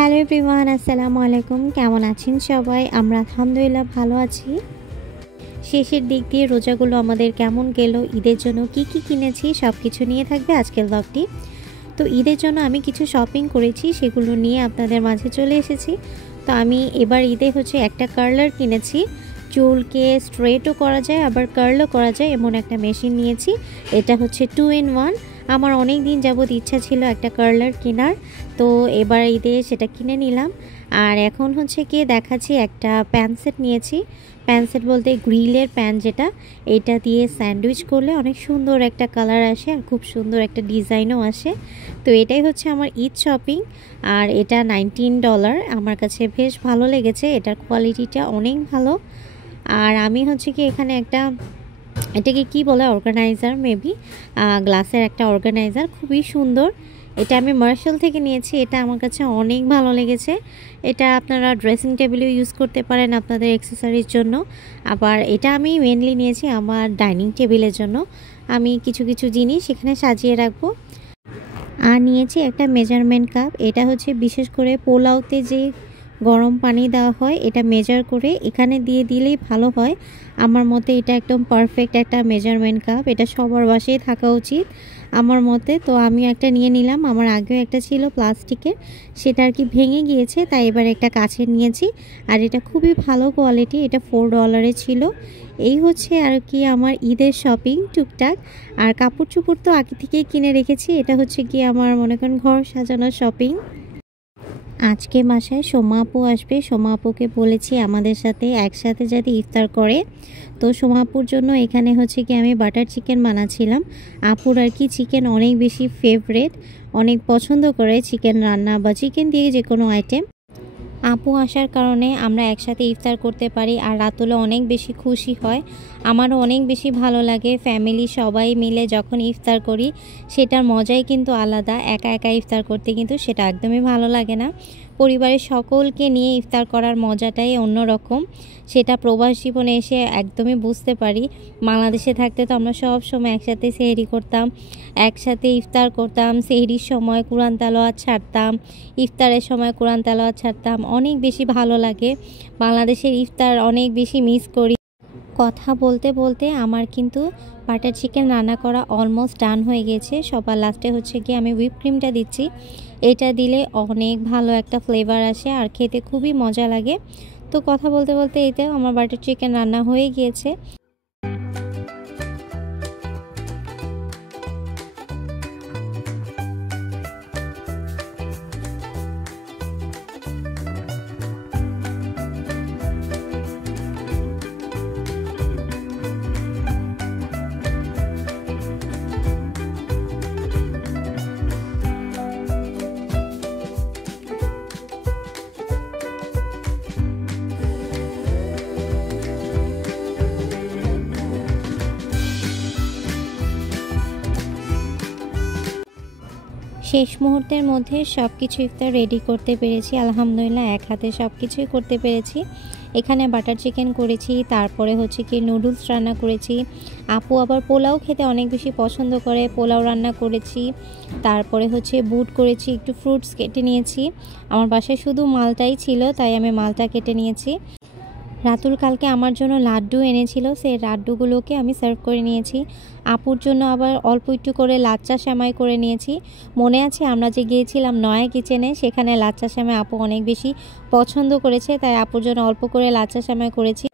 Hello everyone, আসসালামু আলাইকুম। কেমন আছেন সবাই? আমরা আলহামদুলিল্লাহ ভালো আছি। শেষের দিক দিয়ে রোজাগুলো আমাদের কেমন গেল, ঈদের জন্য কি কি কিনেছি সব কিছু নিয়ে থাকবে আজকের ব্লগটি। তো ঈদের জন্য আমি কিছু শপিং করেছি, সেগুলো নিয়ে আপনাদের মাঝে চলে এসেছি। তো আমি এবার ঈদে একটা কার্লার কিনেছি। চুলকে স্ট্রেটও করা যায় আবার কার্লও করা যায় এমন একটা মেশিন নিয়েছি। এটা 2 in 1। আমার অনেক দিন যাবত ইচ্ছা ছিল একটা কার্লার কেনার, তো এবার ঈদে সেটা কিনে নিলাম। আর এখন কি দেখাচ্ছি, একটা প্যান সেট নিয়েছি। প্যান সেট বলতে গ্রিলের প্যান, যেটা এটা দিয়ে স্যান্ডউইচ করলে অনেক সুন্দর একটা কালার আসে আর খুব সুন্দর একটা ডিজাইনও আসে। তো এটাই আমার ঈদ শপিং। আর এটা $19। আমার কাছে বেশ ভালো লেগেছে, এটার কোয়ালিটিটা অনেক ভালো। আর আমি এখানে এটাকে কি বলে, অর্গানাইজার মেবি, গ্লাসের একটা অর্গানাইজার, খুবই সুন্দর। এটা আমি মার্শাল থেকে নিয়েছি। এটা আমার কাছে অনেক ভালো লেগেছে। এটা আপনারা ড্রেসিং টেবিলেও ইউজ করতে পারেন আপনাদের অ্যাক্সেসরির জন্য। আবার এটা আমি মেনলি নিয়েছি আমার ডাইনিং টেবিলের জন্য। আমি কিছু কিছু জিনিস এখানে সাজিয়ে রাখবো। আর নিয়েছি একটা মেজারমেন্ট কাপ। এটা বিশেষ করে পোলাওতে যে গরম পানি দেওয়া হয়, এটা মেজার করে এখানে দিয়ে দিলেই ভালো হয়। আমার মতে এটা একদম পারফেক্ট একটা মেজারমেন্ট কাপ। এটা সবার বাসায় থাকা উচিত আমার মতে। তো আমি একটা নিয়ে নিলাম। আমার আগেও একটা ছিল প্লাস্টিকের, সেটা ভেঙে গিয়েছে, তাই এবার একটা কাচের নিয়েছি। আর এটা খুবই ভালো কোয়ালিটি। এটা $4 ছিল। এই আমার ঈদের শপিং টুকটাক। আর কাপড় চোপড় তো আগে থেকেই কিনে রেখেছি। এটা আমার মনে করেন ঘর সাজানোর শপিং। আজকে বাসায় সোমা আপু আসবে। সোমা আপুকে বলেছি আমাদের সাথে একসাথে যাতে ইফতার করে। তো সোমা আপুর জন্য এখানে আমি বাটার চিকেন বানাচ্ছিলাম। আপুর চিকেন অনেক বেশি ফেভারেট, অনেক পছন্দ করে চিকেন রান্না বা চিকেন দিয়ে যে কোনো আইটেম। আপু আসার কারণে আমরা একসাথে ইফতার করতে পারি আর রাতুলে অনেক বেশি খুশি হয়। আমারও অনেক বেশি ভালো লাগে ফ্যামিলি সবাই মিলে যখন ইফতার করি, সেটার মজাই কিন্তু আলাদা। একা একা ইফতার করতে কিন্তু সেটা একদমই ভালো লাগে না। পরিবারের সকলকে নিয়ে ইফতার করার মজাটাই অন্যরকম। সেটা প্রবাস জীবনে এসে একদমই বুঝতে পারি। বাংলাদেশে থাকতে তো আমরা সব সময় একসাথে সেহরি করতাম, একসাথে ইফতার করতাম। সেহরির সময় কুরআন তেলাওয়াত ছাড়তাম, ইফতারের সময় কুরআন তেলাওয়াত ছাড়তাম। অনেক বেশি ভালো লাগে। বাংলাদেশের ইফতার অনেক বেশি মিস করি। কথা বলতে বলতে আমার কিন্তু বাটার চিকেন রান্না করা অলমোস্ট ডান হয়ে গেছে। সবার লাস্টে আমি হুইপ ক্রিমটা দিচ্ছি। এটা দিলে অনেক ভালো একটা ফ্লেভার আসে আর খেতে খুবই মজা লাগে। তো কথা বলতে বলতে এতেও আমার বাটার চিকেন রান্না হয়ে গিয়েছে। শেষ মুহূর্তের মধ্যে সব কিছু ইফতার রেডি করতে পেরেছি আলহামদুলিল্লাহ। এক হাতে সব কিছুই করতে পেরেছি। এখানে বাটার চিকেন করেছি, তারপরে নুডলস রান্না করেছি। আপু আবার পোলাও খেতে অনেক বেশি পছন্দ করে, পোলাও রান্না করেছি। তারপরে বুট করেছি, একটু ফ্রুটস কেটে নিয়েছি। আমার বাসায় শুধু মালটাই ছিল, তাই আমি মালটা কেটে নিয়েছি। রাতুল কালকে আমার জন্য লাড্ডু এনেছিল, সেই লাড্ডুগুলোকে আমি সার্ভ করে নিয়েছি। আপুর জন্য আবার অল্প একটু করে লাচ্চা সেমাই করে নিয়েছি। মনে আছে আমরা যে গিয়েছিলাম নয়া কিচেনে, সেখানে লাচ্চা সেমাই আপু অনেক বেশি পছন্দ করেছে, তাই আপুর জন্য অল্প করে লাচ্চা সেমাই করেছি।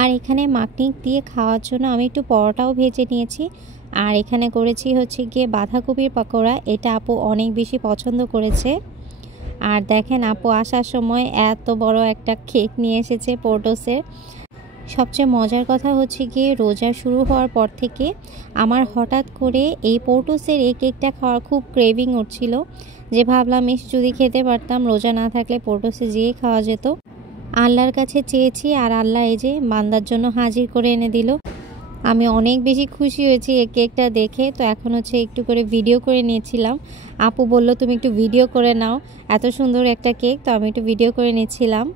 আর এখানে মাখনি দিয়ে খাওয়ার জন্য আমি একটু পরোটাও ভেজে নিয়েছি। আর এখানে করেছি বাঁধাকপির পকোড়া। এটা আপু অনেক বেশি পছন্দ করেছে। আর দেখেন আপু আসার সময় এত বড় একটা কেক নিয়ে এসেছে পোর্টোসের। সবচেয়ে মজার কথা রোজা শুরু হওয়ার পর থেকে আমার হঠাৎ করে এই পোর্টোসের এই কেকটা খাওয়ার খুব ক্রেভিং উঠছিল, যে ভাবলাম যদি খেতে পারতাম, রোজা না থাকলে পোর্টোসে যেয়ে খাওয়া যেত। আল্লাহর কাছে চেয়েছি আর আল্লাহ এই যে বান্দার জন্য হাজির করে এনে দিল। আমি অনেক বেশি খুশি হয়েছি এই কেকটা দেখে। তো এখন একটু করে ভিডিও করে নিয়েছিলাম। আপু বলল তুমি একটু ভিডিও করে নাও, এত সুন্দর একটা কেক। তো আমি একটু ভিডিও করে নিচ্ছিলাম।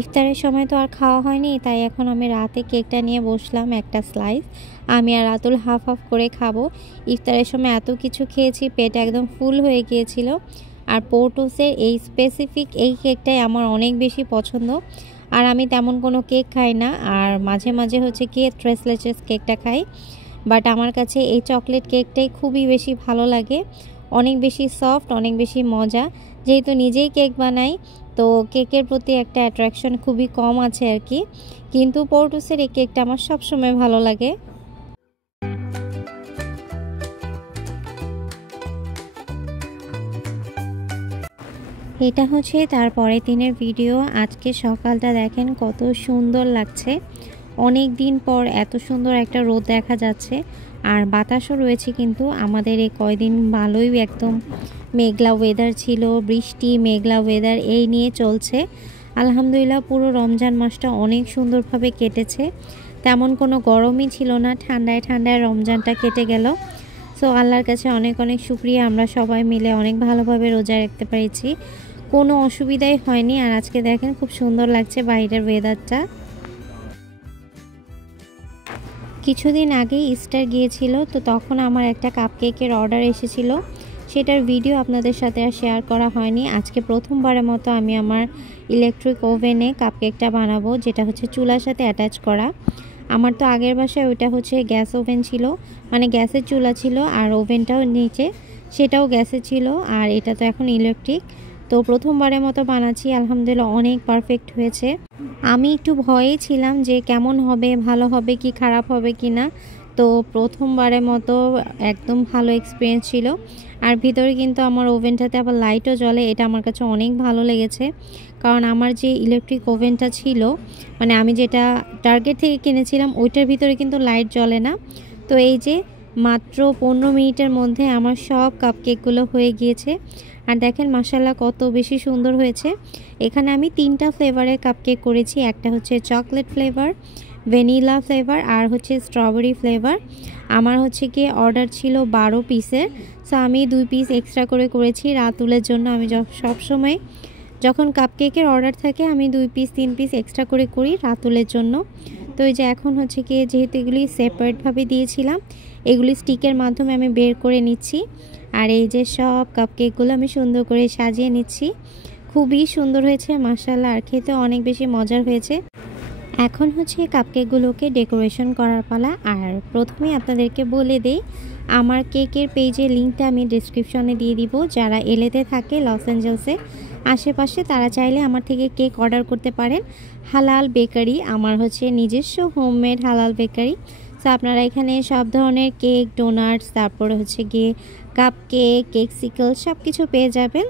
ইফতারের সময় তো আর খাওয়া হয়নি, তাই এখন আমি রাতে কেকটা নিয়ে বসলাম, একটা স্লাইস। আমি আর রাতুল হাফ হাফ করে খাবো। ইফতারের সময় এত কিছু খেয়েছি, পেট একদম ফুল হয়ে গিয়েছিল। আর পোর্টোসের এই স্পেসিফিক এই কেকটাই আমার অনেক বেশি পছন্দ। আর আমি তেমন কোনো কেক খাই না, আর মাঝে মাঝে হচ্ছে কি ট্রেস লেচেস কেকটা খাই, বাট আমার কাছে এই চকলেট কেকটাই খুবই বেশি ভালো লাগে। অনেক বেশি সফট, অনেক বেশি মজা। যেহেতু নিজেই কেক বানাই, তো কেকের প্রতি একটা অ্যাট্রাকশন খুবই কম আছে আর কি, কিন্তু পোর্টোসের এই কেকটা আমার সবসময় ভালো লাগে। এটা হচ্ছে তার পরের দিনের ভিডিও। আজকে সকালটা দেখেন কত সুন্দর লাগছে, অনেক দিন পর এত সুন্দর একটা রোদ দেখা যাচ্ছে, আর বাতাসও রয়েছে। কিন্তু আমাদের এই কয়দিন ভালোই একদম মেঘলা ওয়েদার ছিল, বৃষ্টি মেঘলা ওয়েদার এই নিয়ে চলছে। আলহামদুলিল্লাহ পুরো রমজান মাসটা অনেক সুন্দরভাবে কেটেছে, তেমন কোনো গরমই ছিল না, ঠান্ডায় ঠান্ডায় রমজানটা কেটে গেল। সো আল্লাহর কাছে অনেক অনেক শুকরিয়া, আমরা সবাই মিলে অনেক ভালোভাবে রোজা রাখতে পেরেছি, কোনো অসুবিধাই হয়নি। আর আজকে দেখেন খুব সুন্দর লাগছে বাইরের ওয়েদারটা। কিছুদিন আগে ইস্টার গিয়েছিল, তো তখন আমার একটা কাপকেকের অর্ডার এসেছিল, সেটার ভিডিও আপনাদের সাথে আর শেয়ার করা হয়নি। আজকে প্রথমবারের মতো আমি আমার ইলেকট্রিক ওভেনে কাপকেকটা বানাবো, যেটা হচ্ছে চুলার সাথে অ্যাটাচ করা। আমার তো আগের বাসায় ওইটা হচ্ছে গ্যাস ওভেন ছিল, মানে গ্যাসের চুলা ছিল, আর ওভেনটাও নিচে সেটাও গ্যাসে ছিল, আর এটা তো এখন ইলেকট্রিক। তো প্রথমবারের মতো বানাচ্ছি, আলহামদুলিল্লাহ অনেক পারফেক্ট হয়েছে। আমি একটু ভয়েই ছিলাম যে কেমন হবে, ভালো হবে কি খারাপ হবে কি না। তো প্রথমবারের মতো একদম ভালো এক্সপিরিয়েন্স ছিল। আর ভিতরে কিন্তু আমার ওভেনটাতে আবার লাইটও জ্বলে, এটা আমার কাছে অনেক ভালো লেগেছে। কারণ আমার যে ইলেকট্রিক ওভেনটা ছিল, মানে আমি যেটা টার্গেট থেকে কিনেছিলাম, ওইটার ভিতরে কিন্তু লাইট জ্বলে না। তো এই যে মাত্র 15 মিনিটের মধ্যে আমার সব কাপকেকগুলো হয়ে গিয়েছে। আর দেখেন মাশাআল্লাহ কত বেশি সুন্দর হয়েছে। এখানে আমি 3টা ফ্লেভারের কাপকেক করেছি, একটা হচ্ছে চকলেট ফ্লেভার, ভ্যানিলা ফ্লেভার, আর হচ্ছে স্ট্রবেরি ফ্লেভার। আমার হচ্ছে কি অর্ডার ছিল 12 পিসের, সো আমি 2 পিস এক্সট্রা করে করেছি রাতুলের জন্য। আমি সবসময় যখন কাপকেকের অর্ডার থাকে আমি 2 পিস 3 পিস এক্সট্রা করে করি রাতুলের জন্য। তো এই যে এখন হচ্ছে কি যেহেতু এগুলি সেপারেটভাবে দিয়েছিলাম, এগুলি স্টিকের মাধ্যমে আমি বের করে নিচ্ছি। আর এই যে সব কাপকেকগুলো আমি সুন্দর করে সাজিয়ে নিচ্ছি, খুবই সুন্দর হয়েছে মাশাআল্লাহ, আর খেতে অনেক বেশি মজার হয়েছে। এখন হচ্ছে কাপকেকগুলোকে ডেকোরেশন করার পালা। আর প্রথমেই আপনাদেরকে বলে দেই, আমার কেকের পেজের লিঙ্কটা আমি ডিসক্রিপশনে দিয়ে দিব। যারা এলএতে থাকে, লস অ্যাঞ্জেলসে আশেপাশে, তারা চাইলে আমার থেকে কেক অর্ডার করতে পারেন। হালাল বেকারি, আমার হচ্ছে নিজস্ব হোমমেড হালাল বেকারি। সো আপনারা এখানে সব ধরনের কেক, ডোনাটস, তারপরে হচ্ছে গিয়ে কাপ কেক, কেকসিকল সব কিছু পেয়ে যাবেন।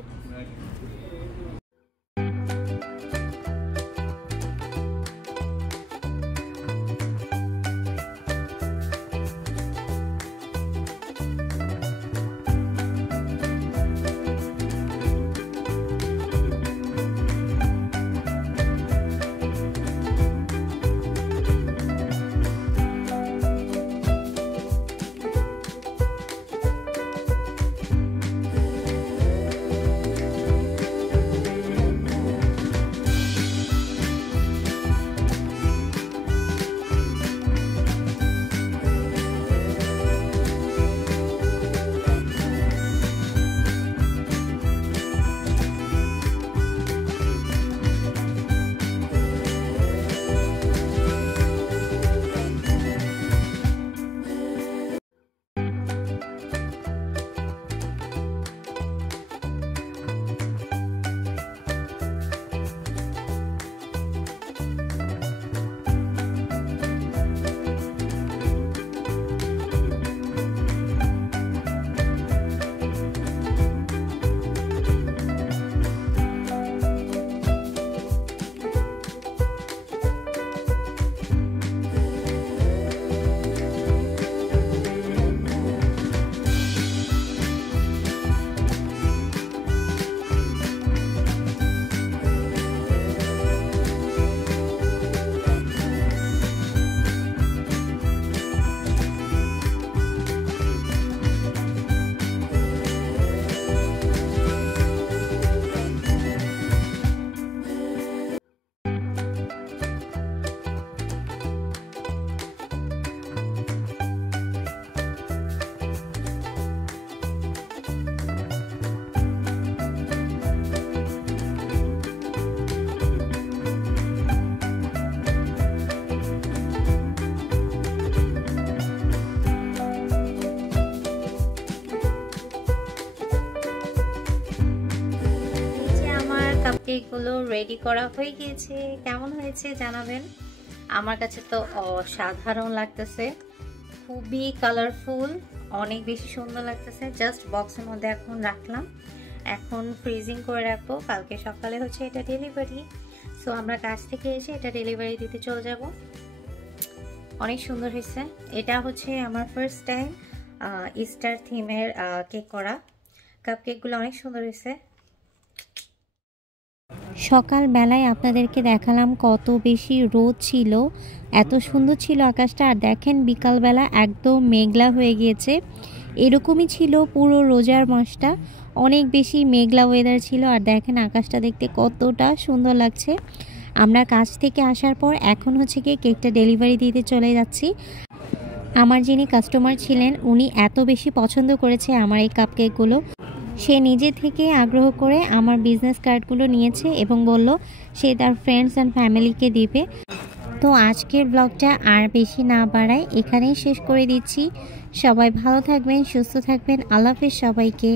কাপকেকগুলো রেডি করা হয়ে গিয়েছে। কেমন হয়েছে জানাবেন। আমার কাছে তো অসাধারণ লাগতেছে, খুবই কালারফুল, অনেক বেশি সুন্দর লাগতেছে। জাস্ট বক্সের মধ্যে এখন রাখলাম, এখন ফ্রিজিং করে রাখবো, কালকে সকালে হচ্ছে এটা ডেলিভারি। সো আমরা কাজ থেকে এসে এটা ডেলিভারি দিতে চলে যাব। অনেক সুন্দর হয়েছে। এটা হচ্ছে আমার ফার্স্ট টাইম ইস্টার থিমের কেক করা। কাপকেকগুলো অনেক সুন্দর হয়েছে। সকালবেলায় আপনাদেরকে দেখালাম কত বেশি রোদ ছিল, এত সুন্দর ছিল আকাশটা। আর দেখেন বিকালবেলা একদম মেঘলা হয়ে গিয়েছে। এরকমই ছিল পুরো রোজার মাসটা, অনেক বেশি মেঘলা ওয়েদার ছিল। আর দেখেন আকাশটা দেখতে কতটা সুন্দর লাগছে। আমরা কাজ থেকে আসার পর এখন হচ্ছে গিয়ে কেকটা ডেলিভারি দিতে চলে যাচ্ছি। আমার যিনি কাস্টমার ছিলেন উনি এত বেশি পছন্দ করেছে আমার এই কাপকেকগুলো, সে নিজে থেকে আগ্রহ করে আমার বিজনেস কার্ডগুলো নিয়েছে এবং বলল সে তার ফ্রেন্ডস অ্যান্ড ফ্যামিলিকে দিবে। তো আজকের ব্লগটা আর বেশি না বাড়ায় এখানেই শেষ করে দিচ্ছি। সবাই ভালো থাকবেন, সুস্থ থাকবেন। আল্লাহ হাফেজ সবাইকে।